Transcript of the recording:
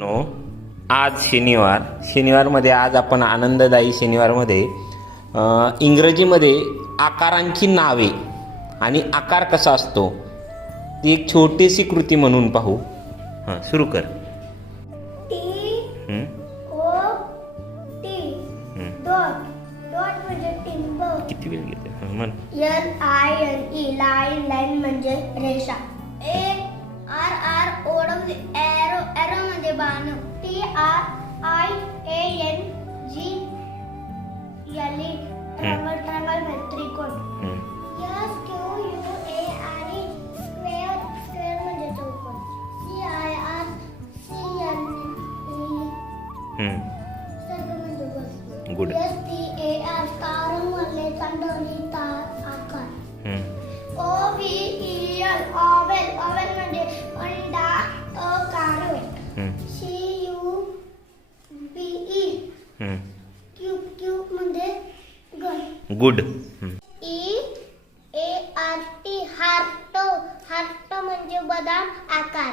No आज शनिवारमध्ये आज आपण आनंददायी शनिवारमध्ये इंग्रजीमध्ये आकारांची नावे आणि आकार कसा असतो ती एक छोटीशी कृती म्हणून पाहू. हां, सुरू कर. किती वेळ घेते म्हण. LINE लाईन म्हणजे रेषा. ARR ओढवली एरो म्हणजे बाण. TRIANGLE ट्रायंगल म्हणजे त्रिकोण. SQUARE स्क्वेअर म्हणजे चौकोन. CIRCLE सर्ग म्हणजे गोल. गुड. STAR तारंगले चांदणी तार आकार. OVEL ओव्हल म्हणजे अंडा आकार. CUBE क्यूब म्हणजे गोल. गुड. EART हार्ट म्हणजे बदाम आकार.